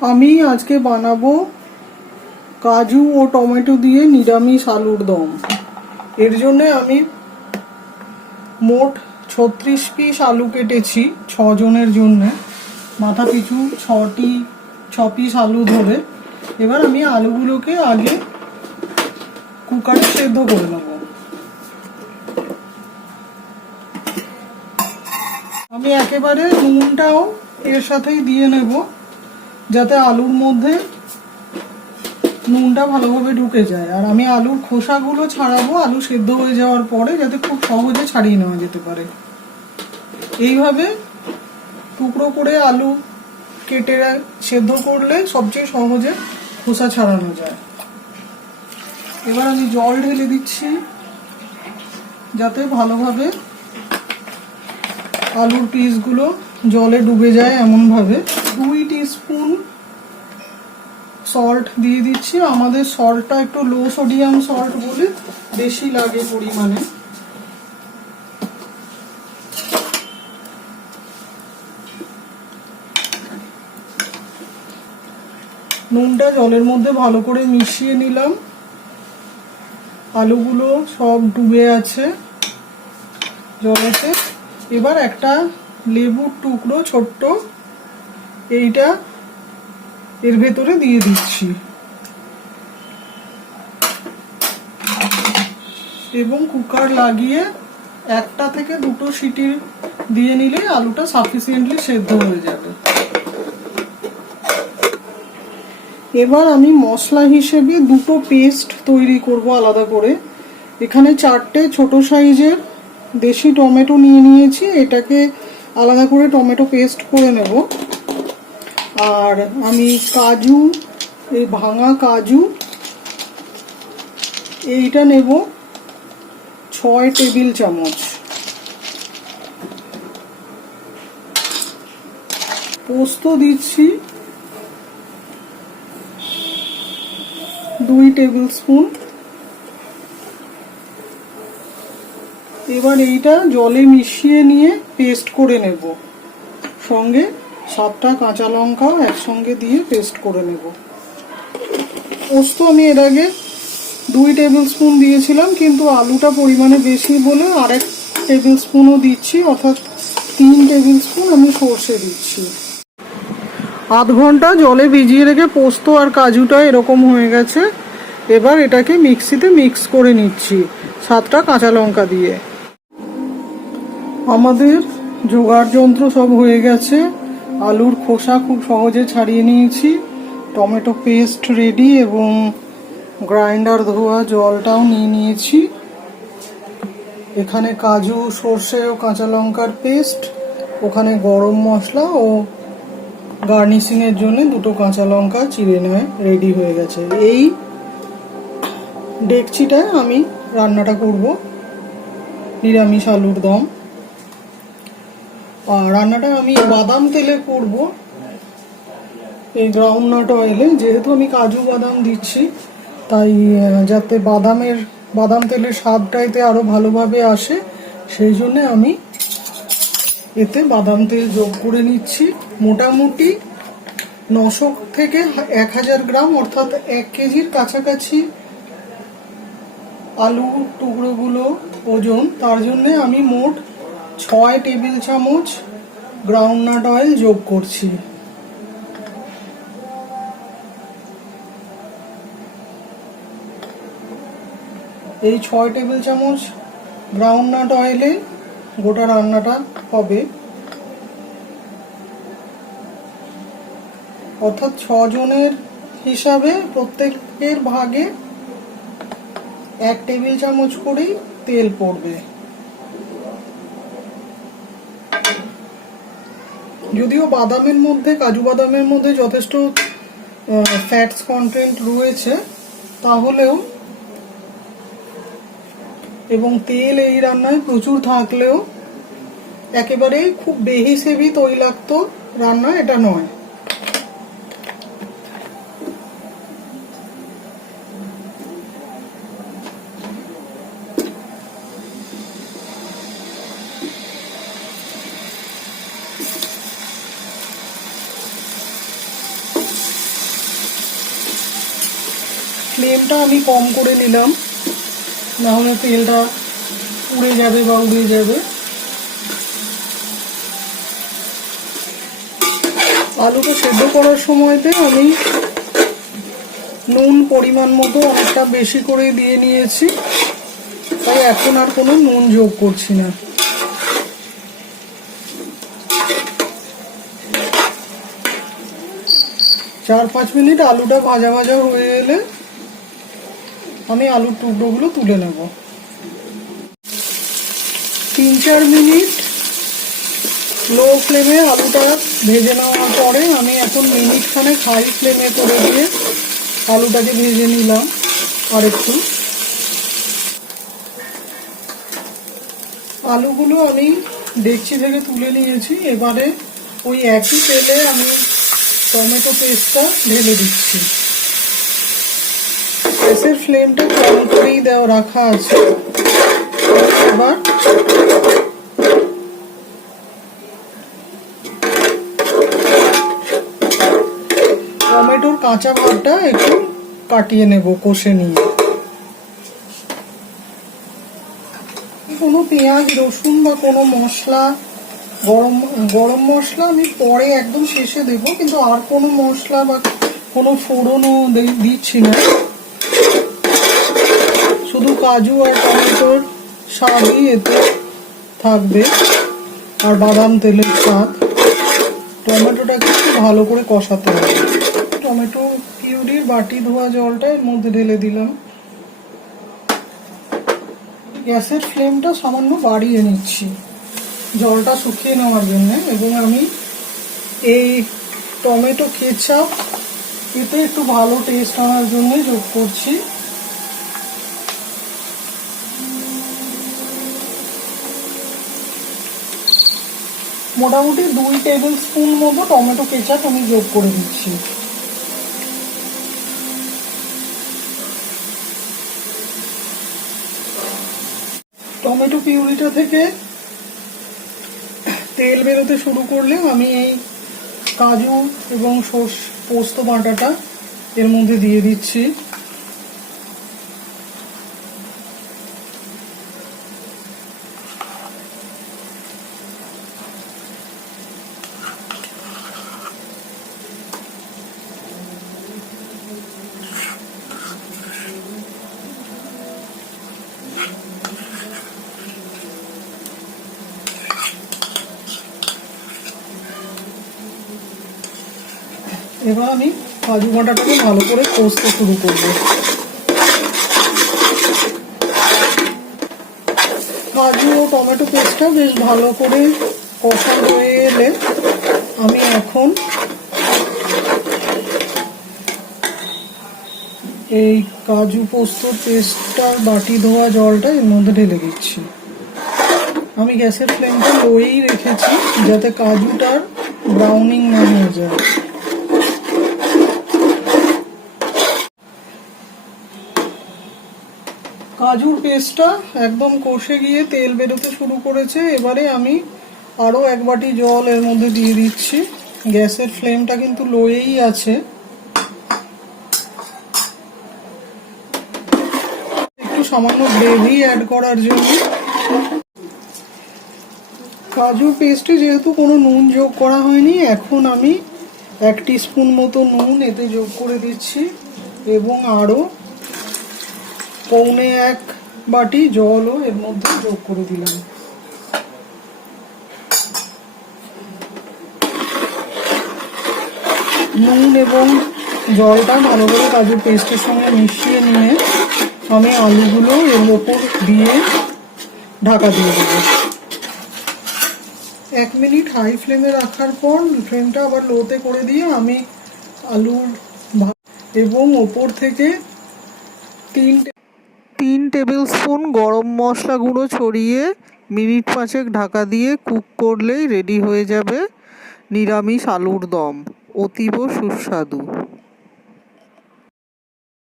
আমি আজকে বানাবো কাজু ও টমেটো দিয়ে নিরামিষ আলুর দম। এর জন্য আমি মোট 36 পিস আলু কেটেছি 6 জনের জন্য, মাথা পিছু 6 পিস আলু ধরে। এবার আমি আলুগুলোকে আগে কুকারে সেদ্ধ করে নেব। আমি একেবারে নুনটাও এর সাথেই দিয়ে নেব, যাতে আলুর মধ্যে নুনটা ভালোভাবে ঢুকে যায়। আর আমি আলুর খোসাগুলো ছাড়াবো আলু সেদ্ধ হয়ে যাওয়ার পরে, যাতে খুব সহজে ছাড়িয়ে নেওয়া যেতে পারে। এইভাবে টুকরো করে আলু কেটে সেদ্ধ করলে সবচেয়ে সহজে খোসা ছাড়ানো যায়। এবার আমি জল ঢেলে দিচ্ছি, যাতে ভালোভাবে আলুর পিসগুলো জলে ডুবে যায় এমনভাবে। 2 টিস্পুন সল্ট দিয়ে দিচ্ছি। আমাদের সল্টটা একটু লো সোডিয়াম সল্ট বলে বেশি লাগে পরিমাণে। নুনটা জলের মধ্যে ভালো করে মিশিয়ে নিলাম। আলুগুলো সব ডুবে আছে জলেতে। এবার একটা লেবুর টুকরো ছোট্ট এইটা এর ভেতরে দিয়ে দিচ্ছি এবং কুকার লাগিয়ে 1টা থেকে 2টো সিটি দিয়ে নিলে আলুটা সাফিসিয়েন্টলি সেদ্ধ হয়ে যাবে। এবার আমি মশলা হিসেবে 2টো পেস্ট তৈরি করব আলাদা করে। এখানে 4টে ছোট সাইজের দেশি টমেটো নিয়ে নিয়েছি, এটাকে আলাদা করে টমেটো পেস্ট করে নেব। আর আমি কাজু, এই ভাঙা কাজু এইটা নেব 6 টেবিল চামচ। পোস্ত দিচ্ছি 2 টেবিল স্পুন। এবার এইটা জলে মিশিয়ে নিয়ে পেস্ট করে নেব, সঙ্গে 7টা কাঁচা লঙ্কাও একসঙ্গে দিয়ে পেস্ট করে নেব। পোস্ত আমি এর আগে 2 টেবিল স্পুন দিয়েছিলাম, কিন্তু আলুটা পরিমাণে বেশি বলে 1 টেবিল স্পুনও দিচ্ছি, অর্থাৎ 3 টেবিল স্পুন আমি সর্ষে দিচ্ছি। আধ ঘন্টা জলে ভিজিয়ে রেখে পোস্ত আর কাজুটা এরকম হয়ে গেছে। এবার এটাকে মিক্সিতে মিক্স করে নিচ্ছি 7টা কাঁচা লঙ্কা দিয়ে। আমাদের জোগাড় যন্ত্র সব হয়ে গেছে। আলুর খোসা খুব সহজে ছাড়িয়ে নিয়েছি, টমেটো পেস্ট রেডি এবং গ্রাইন্ডার ধোয়া জলটাও নিয়ে নিয়েছি। এখানে কাজু, সর্ষে ও কাঁচা লঙ্কার পেস্ট, ওখানে গরম মশলা ও গার্নিশিং এর জন্য 2টো কাঁচা লঙ্কা চিড়ে নেওয়া রেডি হয়ে গেছে। এই ডেকচিটায় আমি রান্নাটা করব নিরামিষ আলুর দম। আর রান্নাটা আমি বাদাম তেলে করব, এই গ্রাউন্ডনাট অয়েলে। যেহেতু আমি কাজু বাদাম দিচ্ছি, তাই যাতে বাদাম তেলের স্বাদটা এতে আরো ভালোভাবে আসে, সেই জন্য আমি এতে বাদাম তেল যোগ করে নিচ্ছি। মোটামুটি 900 থেকে 1000 গ্রাম, অর্থাৎ 1 কেজির কাছাকাছি আলু টুকরোগুলো ওজন। তার জন্য আমি মোট 6 টেবিল চামচ গ্রাউন্ডনাট অয়েল যোগ করছি। এই 6 টেবিল চামচ গ্রাউন্ডনাট অয়েলে গোটা রান্নাটা হবে, অর্থাৎ 6 জনের হিসাবে প্রত্যেকের ভাগে 1 টেবিল চামচ করেই তেল পড়বে। যদিও বাদামের মধ্যে, কাজু বাদামের মধ্যে যথেষ্ট ফ্যাটস কন্টেন্ট রয়েছে, তাহলেও এবং তেল এই রান্নায় প্রচুর থাকলেও একেবারে খুব বেহিসেবি তৈলাক্ত রান্না এটা নয়। ফ্লেমটা আমি কম করে নিলাম, নাহলে তেলটা উড়ে যাবে বা উড়ে যাবে। আলুটা সেদ্ধ করার সময়তে আমি নুন পরিমাণ মতো অনেকটা বেশি করে দিয়ে নিয়েছি, তাই এখন আর কোনো নুন যোগ করছি না। চার পাঁচ মিনিট আলুটা ভাজা ভাজা হয়ে এলে আমি আলুর টুকরোগুলো তুলে নেব। 3-4 মিনিট লো ফ্লেমে আলুটা ভেজে নেওয়ার পরে আমি এখন মিনিটখানেক হাই ফ্লেমে করে দিয়ে আলুটাকে ভেজে নিলাম আর একটু। আলুগুলো আমি ডেকচি থেকে তুলে নিয়েছি। এবারে ওই একই তেলে আমি টমেটো পেস্টটা ঢেলে দিচ্ছি। গ্যাসের ফ্লেমটা কম করেই রাখা আছে। এবার টমেটোর কাঁচা ভাবটা একটু কাটিয়ে নেব কষে নিয়ে। কোনো পেঁয়াজ রসুন বা কোনো মশলা, গরম মশলা আমি পরে একদম শেষে দেব, কিন্তু আর কোনো মশলা বা কোনো ফোড়নও দিচ্ছি না। শুধু কাজু আর টমেটোর স্বাদই এতে থাকবে আর বাদাম তেলের স্বাদ। টমেটোটাকে একটু ভালো করে কষাতে হবে। টমেটো পিউরির বাটি ধোয়া জলটা এর মধ্যে ঢেলে দিলাম। গ্যাসের ফ্লেমটা সামান্য বাড়িয়ে নিচ্ছি জলটা শুকিয়ে নেওয়ার জন্য, এবং আমি এই টমেটো কেচাপ এতে একটু ভালো টেস্ট আনার জন্য যোগ করছি। মোটামুটি 2 টেবিল স্পুন মতো টমেটো কেচাপ আমি যোগ করে দিচ্ছি। টমেটো পিউরিটা থেকে তেল বেরোতে শুরু করলে আমি এই কাজু এবং পোস্ত বাটাটা এর মধ্যে দিয়ে দিচ্ছি। এবার আমি কাজু বাটাটাকে ভালো করে কষতে শুরু করব। কাজু ও টমেটো পেস্টটা বেশ ভালো করে কষা হয়ে এলে আমি এখন এই কাজু পোস্ত পেস্টটার বাটি ধোয়া জলটা এর মধ্যে ঢেলে দিচ্ছি। আমি গ্যাসের ফ্লেমটা লোয়েই রেখেছি যাতে কাজুটার ব্রাউনিং না হয়ে যায়। কাজুর পেস্টটা একদম কষে গিয়ে তেল বেরোতে শুরু করেছে। এবারে আমি আরও 1 বাটি জল এর মধ্যে দিয়ে দিচ্ছি। গ্যাসের ফ্লেমটা কিন্তু লোয়েই আছে। একটু সামান্য গ্রেভি অ্যাড করার জন্য। কাজুর পেস্টে যেহেতু কোনো নুন যোগ করা হয়নি, এখন আমি 1 টিস্পুন মতো নুন এতে যোগ করে দিচ্ছি এবং আরও পৌনে 1 বাটি জলও এর মধ্যে যোগ করে দিলাম। নুন এবং জলটা ভালো করে কাজুর পেস্টের সঙ্গে মিশিয়ে নিয়ে আমি আলুগুলো এর ওপর দিয়ে ঢাকা দিয়ে দেবো। 1 মিনিট হাই ফ্লেমে রাখার পর ফ্লেমটা আবার লোতে করে দিয়ে আমি আলুর এবং ওপর থেকে 3 টেবিল স্পুন গরম মশলা গুঁড়ো ছড়িয়ে মিনিট 5 ঢাকা দিয়ে কুক করলেই রেডি হয়ে যাবে নিরামিষ আলুর দম। অতীব সুস্বাদু।